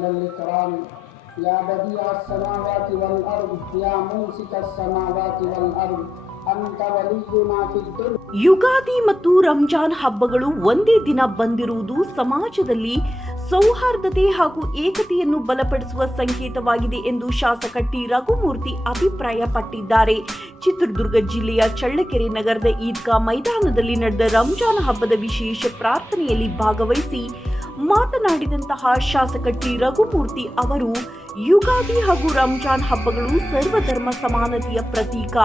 الكرام يا بديع السماوات والأرض يا ممسك السماوات والأرض أنت ولينا في الدنيا. ಯುಗಾದಿ ಮತ್ತು ರಂಜಾನ್ ಹಬ್ಬಗಳು ಒಂದೇ ದಿನ ಬಂದಿರುವುದು ಸಮಾಜದಲ್ಲಿ ಸೌಹಾರ್ದತೆ ಹಾಗೂ ಏಕತೆಯನ್ನು ಬಲಪಡಿಸುವ ಸಂಕೇತವಾಗಿದೆ ಎಂದು ಶಾಸಕ ಟಿ ರಘುಮೂರ್ತಿ ಅಭಿಪ್ರಾಯಪಟ್ಟಿದ್ದಾರೆ. ಚಿತ್ರದುರ್ಗ ಜಿಲ್ಲೆಯ ಚಳ್ಳಕೆರೆ ನಗರದ ಈದ್ಗಾ ಮೈದಾನದಲ್ಲಿ ನಡೆದ ರಂಜಾನ್ ಹಬ್ಬದ ವಿಶೇಷ ಪ್ರಾರ್ಥನೆಯಲ್ಲಿ ಭಾಗವಹಿಸಿ ಮಾತನಾಡಿದಂತಹ ಶಾಸಕ ಟಿ ರಘುಮೂರ್ತಿ ಅವರು ಯುಗಾದಿ ಹಾಗೂ ರಂಜಾನ್ ಹಬ್ಬಗಳು ಸರ್ವಧರ್ಮ ಸಮಾನತೆಯ ಪ್ರತೀಕ.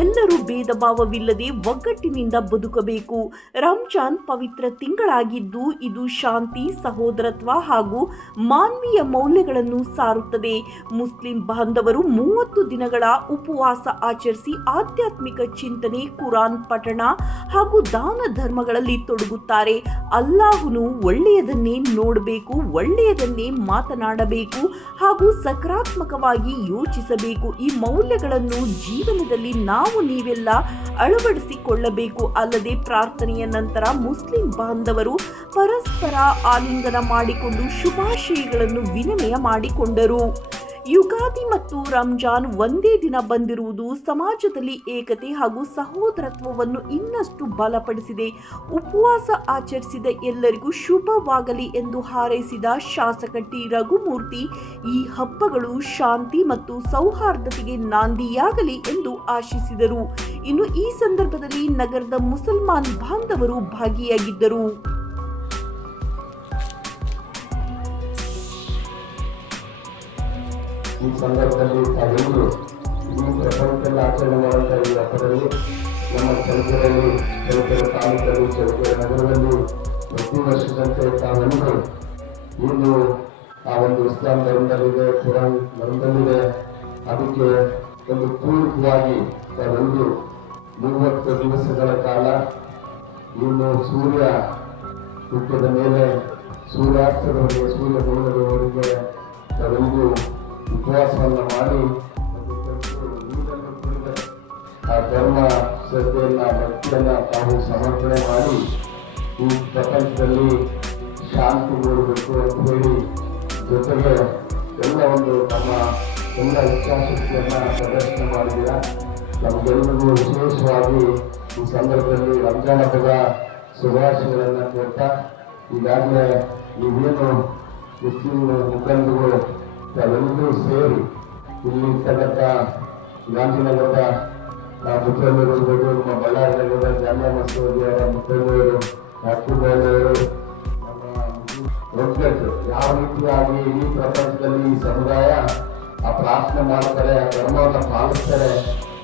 ಎಲ್ಲರೂ ಭೇದ ಭಾವವಿಲ್ಲದೆ ಒಗ್ಗಟ್ಟಿನಿಂದ ಬದುಕಬೇಕು. ರಂಜಾನ್ ಪವಿತ್ರ ತಿಂಗಳಾಗಿದ್ದು ಇದು ಶಾಂತಿ, ಸಹೋದರತ್ವ ಹಾಗೂ ಮಾನವೀಯ ಮೌಲ್ಯಗಳನ್ನು ಸಾರುತ್ತದೆ. ಮುಸ್ಲಿಂ ಬಾಂಧವರು 30 ದಿನಗಳ ಉಪವಾಸ ಆಚರಿಸಿ ಆಧ್ಯಾತ್ಮಿಕ ಚಿಂತನೆ, ಕುರಾನ್ ಪಠಣ ಹಾಗೂ ದಾನ ಧರ್ಮಗಳಲ್ಲಿ ತೊಡಗುತ್ತಾರೆ. ಅಲ್ಲಾಹನು ಒಳ್ಳೆಯದನ್ನೇ ನೋಡಬೇಕು, ಒಳ್ಳೆಯದನ್ನೇ ಮಾತನಾಡಬೇಕು ಹಾಗೂ ಸಕಾರಾತ್ಮಕವಾಗಿ ಯೋಚಿಸಬೇಕು. ಈ ಮೌಲ್ಯಗಳನ್ನು ಜೀವನದಲ್ಲಿ ನೀವೆಲ್ಲ ಅಳವಡಿಸಿಕೊಳ್ಳಬೇಕು. ಅಲ್ಲದೆ ಪ್ರಾರ್ಥನೆಯ ನಂತರ ಮುಸ್ಲಿಂ ಬಾಂಧವರು ಪರಸ್ಪರ ಆಲಿಂಗನ ಮಾಡಿಕೊಂಡು ಶುಭಾಶಯಗಳನ್ನು ವಿನಿಮಯ ಮಾಡಿಕೊಂಡರು. ಯುಗಾದಿ ಮತ್ತು ರಂಜಾನ್ ಒಂದೇ ದಿನ ಬಂದಿರುವುದು ಸಮಾಜದಲ್ಲಿ ಏಕತೆ ಹಾಗೂ ಸಹೋದರತ್ವವನ್ನು ಇನ್ನಷ್ಟು ಬಲಪಡಿಸಿದೆ. ಉಪವಾಸ ಆಚರಿಸಿದ ಎಲ್ಲರಿಗೂ ಶುಭವಾಗಲಿ ಎಂದು ಹಾರೈಸಿದ ಶಾಸಕ ಟಿ ರಘುಮೂರ್ತಿ, ಈ ಹಬ್ಬಗಳು ಶಾಂತಿ ಮತ್ತು ಸೌಹಾರ್ದತೆಗೆ ನಾಂದಿಯಾಗಲಿ ಎಂದು ಆಶಿಸಿದರು. ಇನ್ನು ಈ ಸಂದರ್ಭದಲ್ಲಿ ನಗರದ ಮುಸಲ್ಮಾನ್ ಬಾಂಧವರು ಭಾಗಿಯಾಗಿದ್ದರು. ಈ ಸಂದರ್ಭದಲ್ಲಿ ತಾವೆಲ್ಲರೂ ಈ ಪ್ರಪಂಚದಲ್ಲಿ ಆಚರಣೆ ಮಾಡುವಂತಹ ಈ ಹಬ್ಬದಲ್ಲಿ ನಮ್ಮ ಚಳ್ಳಕೆರೆ ತಾಲೂಕಲ್ಲಿ ಚಳ್ಳಕೆರೆ ನಗರದಲ್ಲಿ ಪ್ರತಿ ವರ್ಷದಂತೆ ತಾವೆಲ್ಲರೂ ಇಂದು ಆ ಒಂದು ಇಸ್ಲಾಂ ಧರ್ಮದಲ್ಲಿದೆ, ಕುರಾನ್ ಧರ್ಮದಲ್ಲಿದೆ. ಅದಕ್ಕೆ ಒಂದು ಪೂರ್ವಕವಾಗಿ ತಾವೆಲ್ಲರೂ 30 ದಿವಸಗಳ ಕಾಲ ಇನ್ನು ಸೂರ್ಯ ಹುಟ್ಟಿದ ಮೇಲೆ ಸೂರ್ಯಾಸ್ತದವರೆಗೆ, ಸೂರ್ಯ ಮುಳುಗುವವರೆಗೆ ತಾವೆಲ್ಲರೂ ಉಪವಾಸವನ್ನು ಮಾಡಿ ಆ ಧರ್ಮ ಶ್ರದ್ಧೆಯನ್ನ, ಭಕ್ತಿಯನ್ನ ತಾವು ಸಮರ್ಪಣೆ ಮಾಡಿ ಈ ಪ್ರಪಂಚದಲ್ಲಿ ಶಾಂತಿ ಮೂಡಬೇಕು ಅಂತ ಹೇಳಿ ಜೊತೆಗೆ ಎಲ್ಲ ಒಂದು ನಮ್ಮ ಎಲ್ಲ ಇಚ್ಛಾಶಕ್ತಿಯನ್ನ ಪ್ರದರ್ಶನ ಮಾಡಿದ್ದೀರಾ. ನಮಗೆಲ್ಲರಿಗೂ ವಿಶೇಷವಾಗಿ ಈ ಸಂದರ್ಭದಲ್ಲಿ ರಂಜಾನ್ ಹಬ್ಬದ ಶುಭಾಶಯಗಳನ್ನು ಕೊಡ್ತಾ, ಈಗಾಗಲೇ ನೀವೇನು ಮುಸ್ಲಿಂ ಮುಖಂಡರು ತಾವೆಲ್ಲರೂ ಸೇರಿ ಇಲ್ಲಿ ಇರ್ತಕ್ಕಂಥ ಗಾಂಧಿನಗರದ ಮುಖಂಡರು ಇರ್ಬೋದು, ನಮ್ಮ ಬಳ್ಳಾರಿ ನಗರದ ಜಾಮಿಯಾ ಮಸೂದಿಯವರ ಮುಖಂಡರು, ಯಾಕೂಬವರು, ನಮ್ಮ ಒಗ್ಗಟ್ಟು ಯಾವ ರೀತಿಯಾಗಿ ಈ ಪ್ರಪಂಚದಲ್ಲಿ ಈ ಸಮುದಾಯ ಆ ಪ್ರಾರ್ಥನೆ ಮಾಡ್ತಾರೆ, ಆ ಧರ್ಮವನ್ನು ಪಾಲಿಸ್ತಾರೆ,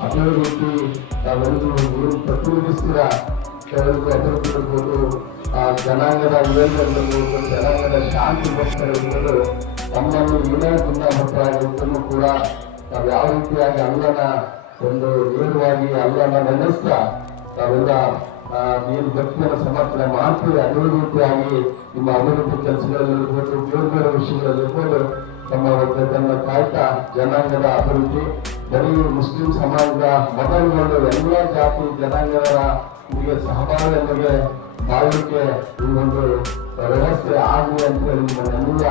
ಅದೇ ರೀತಿ ತಾವೆಲ್ಲರೂ ಏನು ಪ್ರತಿನಿಧಿಸ್ತೀರ ಕೆಲವರಿಗೂ ಅಭಿವೃದ್ಧಿ ಇರ್ಬೋದು, ಆ ಜನಾಂಗದ ವಿವೇಕವಿರ್ಬೋದು, ಜನಾಂಗದ ಶಾಂತಿಗೋಸ್ಕರ ಇರ್ಬೋದು, ನಮ್ಮನ್ನು ಏನೇ ಭಿನ್ನಾಭಿಪ್ರಾಯಗಳಿದ್ದರೂ ಕೂಡ ನಾವು ಯಾವ ರೀತಿಯಾಗಿ ಅಲ್ಲನ ಒಂದು ನೇರವಾಗಿ ಅಲ್ಲನ ನೆನೆಸ್ತಾ ನಾವೆಲ್ಲ ಏನು ಭಕ್ತಿಯನ್ನು ಸಮರ್ಥನೆ ಮಾಡ್ತೀವಿ. ಅದೇ ರೀತಿಯಾಗಿ ನಿಮ್ಮ ಅಭಿವೃದ್ಧಿ ಕೆಲಸಗಳಲ್ಲಿರ್ಬೋದು, ಬೇರೆ ಬೇರೆ ವಿಷಯಗಳಲ್ಲಿರ್ಬೋದು ನಮ್ಮ ಒಗ್ಗಟ್ಟನ್ನು ಕಾಯ್ತಾ ಜನಾಂಗದ ಅಭಿವೃದ್ಧಿ, ಬರೀ ಮುಸ್ಲಿಂ ಸಮಾಜದ ಮೊದಲುಗೊಂಡು ಎಲ್ಲ ಜಾತಿ ಜನಾಂಗದ ಸಹಭಾಗಿಗಳಿಗೆ ಬಾಳ್ಲಿಕ್ಕೆ ಈ ಒಂದು ವ್ಯವಸ್ಥೆ ಆಗಲಿ ಅಂತ ಹೇಳಿ ನಿಮ್ಮನ್ನೆಲ್ಲ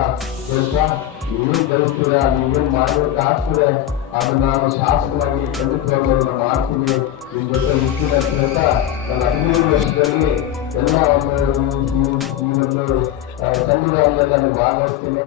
ಹೇಳ್ತಾ, ನೀವೇನು ಕಲಿಸ್ತೀರಾ, ನೀವೇನು ಮಾಡಬೇಕಾಗ್ತದೆ ಅದನ್ನು ನಾನು ಶಾಸಕನಾಗಿ ಖಂಡಿತವಾಗ್ಲೂ ಮಾಡ್ತೀನಿ. ನಿಮ್ಮ ಜೊತೆ ಮುಖ್ಯ ಅಂತ ನನ್ನ 15 ವರ್ಷದಲ್ಲಿ ಎಲ್ಲ ಒಂದು ಸಂಘಟನೆಲ್ಲ ನಾನು ಭಾಗವಹಿಸ್ತೀನಿ.